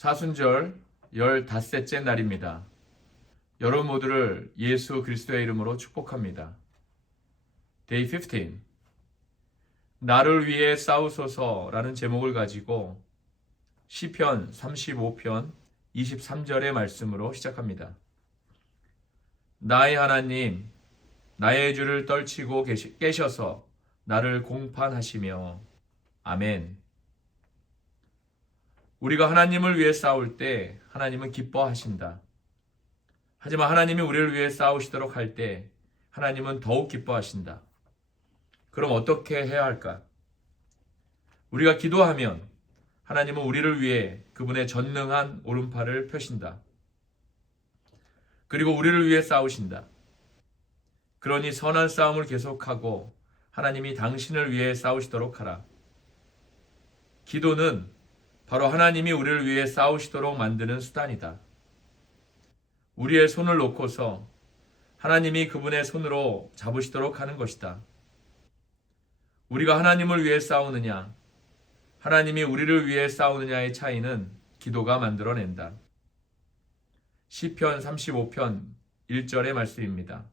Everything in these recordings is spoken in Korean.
사순절 15셋째 날입니다. 여러분 모두를 예수 그리스도의 이름으로 축복합니다. Day 15 나를 위해 싸우소서라는 제목을 가지고 시편 35편 23절의 말씀으로 시작합니다. 나의 하나님, 나의 주를 떨치고 깨셔서 나를 공판하시며 아멘. 우리가 하나님을 위해 싸울 때 하나님은 기뻐하신다. 하지만 하나님이 우리를 위해 싸우시도록 할 때 하나님은 더욱 기뻐하신다. 그럼 어떻게 해야 할까? 우리가 기도하면 하나님은 우리를 위해 그분의 전능한 오른팔을 펴신다. 그리고 우리를 위해 싸우신다. 그러니 선한 싸움을 계속하고 하나님이 당신을 위해 싸우시도록 하라. 기도는 바로 하나님이 우리를 위해 싸우시도록 만드는 수단이다. 우리의 손을 놓고서 하나님이 그분의 손으로 잡으시도록 하는 것이다. 우리가 하나님을 위해 싸우느냐, 하나님이 우리를 위해 싸우느냐의 차이는 기도가 만들어낸다. 시편 35편 1절의 말씀입니다.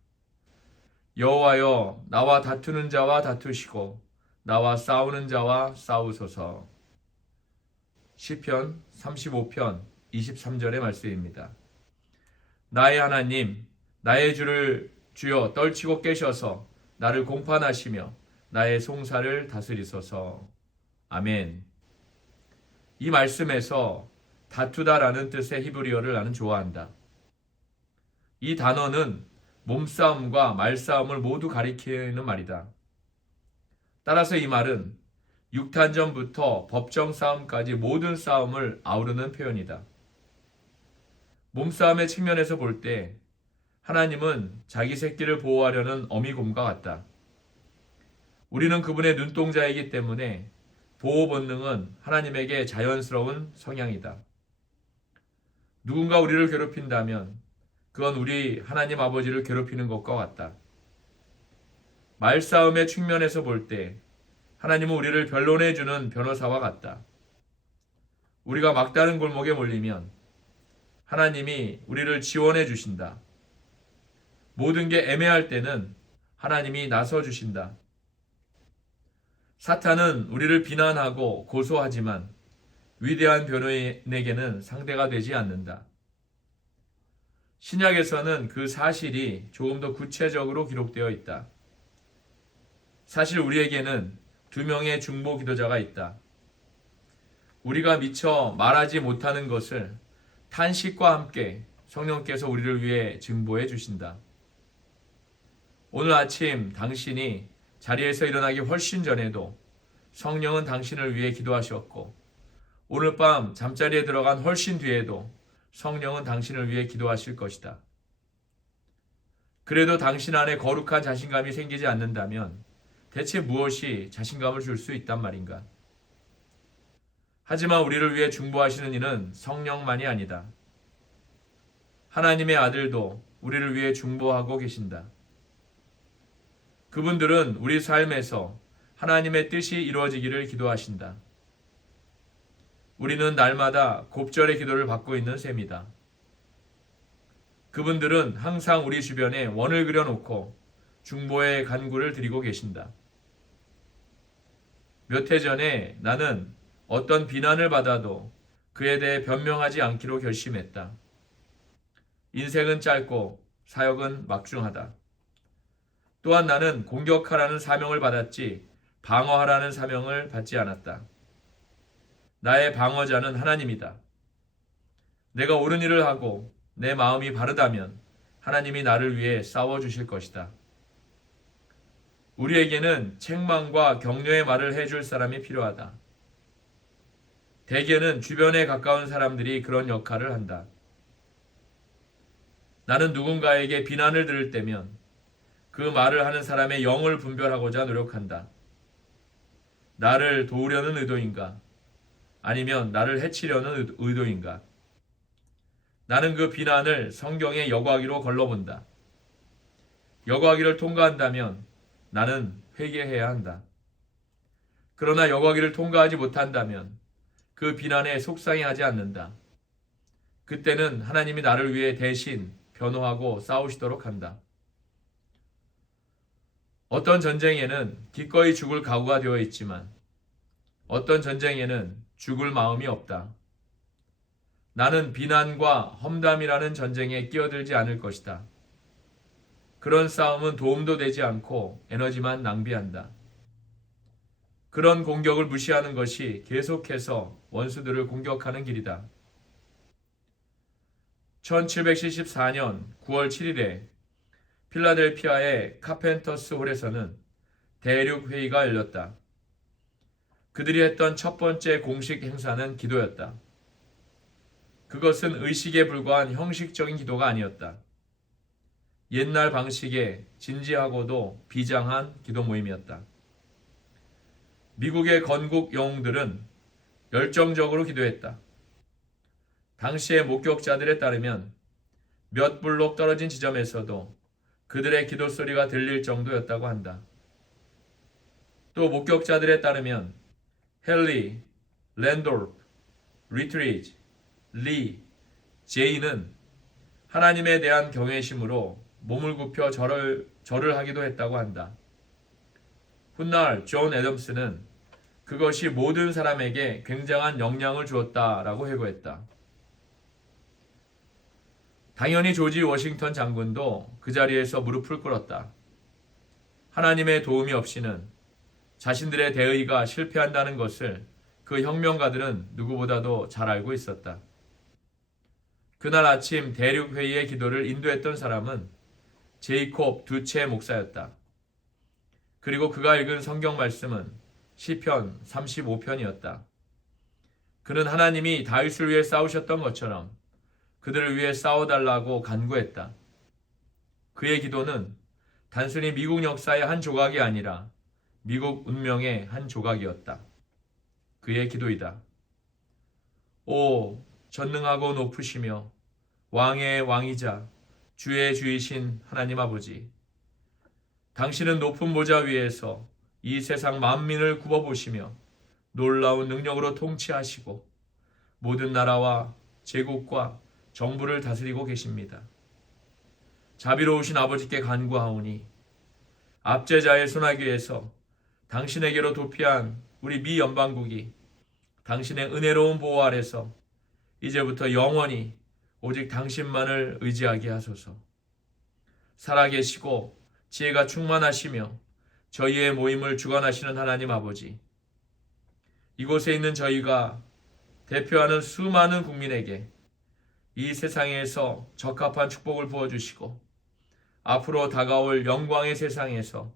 여호와여 나와 다투는 자와 다투시고 나와 싸우는 자와 싸우소서. 시편 35편 23절의 말씀입니다. 나의 하나님, 나의 주를 주여 떨치고 깨셔서 나를 공판하시며 나의 송사를 다스리소서. 아멘. 이 말씀에서 다투다라는 뜻의 히브리어를 나는 좋아한다. 이 단어는 몸싸움과 말싸움을 모두 가리키는 말이다. 따라서 이 말은 육탄전부터 법정 싸움까지 모든 싸움을 아우르는 표현이다. 몸싸움의 측면에서 볼 때 하나님은 자기 새끼를 보호하려는 어미곰과 같다. 우리는 그분의 눈동자이기 때문에 보호 본능은 하나님에게 자연스러운 성향이다. 누군가 우리를 괴롭힌다면 그건 우리 하나님 아버지를 괴롭히는 것과 같다. 말싸움의 측면에서 볼때 하나님은 우리를 변론해 주는 변호사와 같다. 우리가 막다른 골목에 몰리면 하나님이 우리를 지원해 주신다. 모든 게 애매할 때는 하나님이 나서 주신다. 사탄은 우리를 비난하고 고소하지만 위대한 변호인에게는 상대가 되지 않는다. 신약에서는 그 사실이 조금 더 구체적으로 기록되어 있다. 사실 우리에게는 두 명의 중보 기도자가 있다. 우리가 미처 말하지 못하는 것을 탄식과 함께 성령께서 우리를 위해 증보해 주신다. 오늘 아침 당신이 자리에서 일어나기 훨씬 전에도 성령은 당신을 위해 기도하셨고 오늘 밤 잠자리에 들어간 훨씬 뒤에도 성령은 당신을 위해 기도하실 것이다. 그래도 당신 안에 거룩한 자신감이 생기지 않는다면 대체 무엇이 자신감을 줄 수 있단 말인가? 하지만 우리를 위해 중보하시는 이는 성령만이 아니다. 하나님의 아들도 우리를 위해 중보하고 계신다. 그분들은 우리 삶에서 하나님의 뜻이 이루어지기를 기도하신다. 우리는 날마다 곱절의 기도를 받고 있는 셈이다. 그분들은 항상 우리 주변에 원을 그려놓고 중보의 간구를 드리고 계신다. 몇 해 전에 나는 어떤 비난을 받아도 그에 대해 변명하지 않기로 결심했다. 인생은 짧고 사역은 막중하다. 또한 나는 공격하라는 사명을 받았지 방어하라는 사명을 받지 않았다. 나의 방어자는 하나님이다. 내가 옳은 일을 하고 내 마음이 바르다면 하나님이 나를 위해 싸워 주실 것이다. 우리에게는 책망과 격려의 말을 해줄 사람이 필요하다. 대개는 주변에 가까운 사람들이 그런 역할을 한다. 나는 누군가에게 비난을 들을 때면 그 말을 하는 사람의 영을 분별하고자 노력한다. 나를 도우려는 의도인가? 아니면 나를 해치려는 의도인가? 나는 그 비난을 성경의 여과기로 걸러본다. 여과기를 통과한다면 나는 회개해야 한다. 그러나 여과기를 통과하지 못한다면 그 비난에 속상해하지 않는다. 그때는 하나님이 나를 위해 대신 변호하고 싸우시도록 한다. 어떤 전쟁에는 기꺼이 죽을 각오가 되어 있지만 어떤 전쟁에는 죽을 마음이 없다. 나는 비난과 험담이라는 전쟁에 끼어들지 않을 것이다. 그런 싸움은 도움도 되지 않고 에너지만 낭비한다. 그런 공격을 무시하는 것이 계속해서 원수들을 공격하는 길이다. 1774년 9월 7일에 필라델피아의 카펜터스 홀에서는 대륙 회의가 열렸다. 그들이 했던 첫 번째 공식 행사는 기도였다. 그것은 의식에 불과한 형식적인 기도가 아니었다. 옛날 방식의 진지하고도 비장한 기도 모임이었다. 미국의 건국 영웅들은 열정적으로 기도했다. 당시의 목격자들에 따르면 몇 블록 떨어진 지점에서도 그들의 기도 소리가 들릴 정도였다고 한다. 또 목격자들에 따르면 헨리, 랜돌프, 리트리지, 리, 제이는 하나님에 대한 경외심으로 몸을 굽혀 절을, 절을 하기도 했다고 한다. 훗날 존 애덤스는 그것이 모든 사람에게 굉장한 영향을 주었다라고 해고했다. 당연히 조지 워싱턴 장군도 그 자리에서 무릎을 꿇었다. 하나님의 도움이 없이는 자신들의 대의가 실패한다는 것을 그 혁명가들은 누구보다도 잘 알고 있었다. 그날 아침 대륙회의의 기도를 인도했던 사람은 제이콥 두체 목사였다. 그리고 그가 읽은 성경 말씀은 시편 35편이었다. 그는 하나님이 다윗을 위해 싸우셨던 것처럼 그들을 위해 싸워달라고 간구했다. 그의 기도는 단순히 미국 역사의 한 조각이 아니라 미국 운명의 한 조각이었다. 그의 기도이다. 오, 전능하고 높으시며 왕의 왕이자 주의 주이신 하나님 아버지. 당신은 높은 모자 위에서 이 세상 만민을 굽어보시며 놀라운 능력으로 통치하시고 모든 나라와 제국과 정부를 다스리고 계십니다. 자비로우신 아버지께 간구하오니 압제자의 손아귀에서 당신에게로 도피한 우리 미 연방국이 당신의 은혜로운 보호 아래서 이제부터 영원히 오직 당신만을 의지하게 하소서. 살아계시고 지혜가 충만하시며 저희의 모임을 주관하시는 하나님 아버지. 이곳에 있는 저희가 대표하는 수많은 국민에게 이 세상에서 적합한 축복을 부어주시고 앞으로 다가올 영광의 세상에서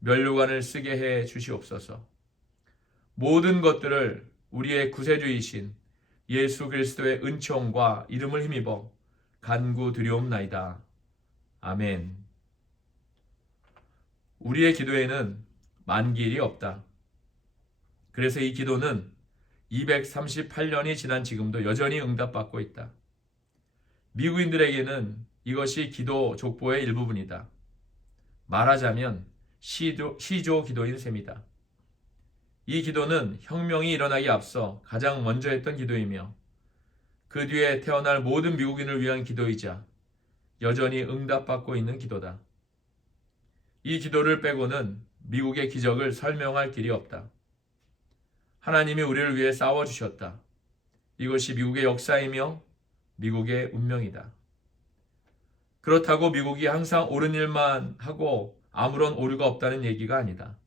면류관을 쓰게 해 주시옵소서. 모든 것들을 우리의 구세주이신 예수 그리스도의 은총과 이름을 힘입어 간구 드리옵나이다. 아멘. 우리의 기도에는 만기일이 없다. 그래서 이 기도는 238년이 지난 지금도 여전히 응답받고 있다. 미국인들에게는 이것이 기도 족보의 일부분이다. 말하자면 시조, 시조 기도인 셈이다. 이 기도는 혁명이 일어나기 앞서 가장 먼저 했던 기도이며 그 뒤에 태어날 모든 미국인을 위한 기도이자 여전히 응답받고 있는 기도다. 이 기도를 빼고는 미국의 기적을 설명할 길이 없다. 하나님이 우리를 위해 싸워주셨다. 이것이 미국의 역사이며 미국의 운명이다. 그렇다고 미국이 항상 옳은 일만 하고 아무런 오류가 없다는 얘기가 아니다.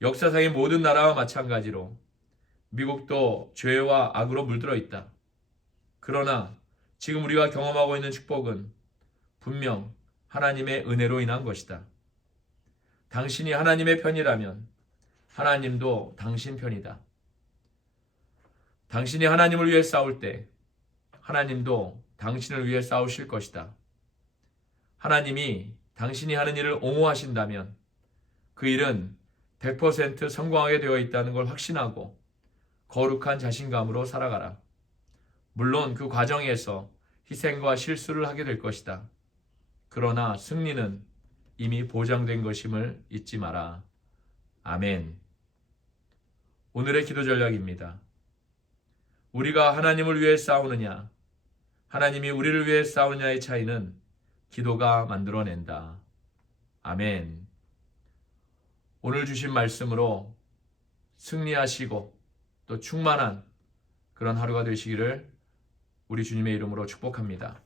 역사상의 모든 나라와 마찬가지로 미국도 죄와 악으로 물들어 있다. 그러나 지금 우리가 경험하고 있는 축복은 분명 하나님의 은혜로 인한 것이다. 당신이 하나님의 편이라면 하나님도 당신 편이다. 당신이 하나님을 위해 싸울 때 하나님도 당신을 위해 싸우실 것이다. 하나님이 당신이 하는 일을 옹호하신다면 그 일은 100% 성공하게 되어 있다는 걸 확신하고 거룩한 자신감으로 살아가라. 물론 그 과정에서 희생과 실수를 하게 될 것이다. 그러나 승리는 이미 보장된 것임을 잊지 마라. 아멘. 오늘의 기도 전략입니다. 우리가 하나님을 위해 싸우느냐, 하나님이 우리를 위해 싸우느냐의 차이는 기도가 만들어낸다. 아멘. 오늘 주신 말씀으로 승리하시고 또 충만한 그런 하루가 되시기를 우리 주님의 이름으로 축복합니다.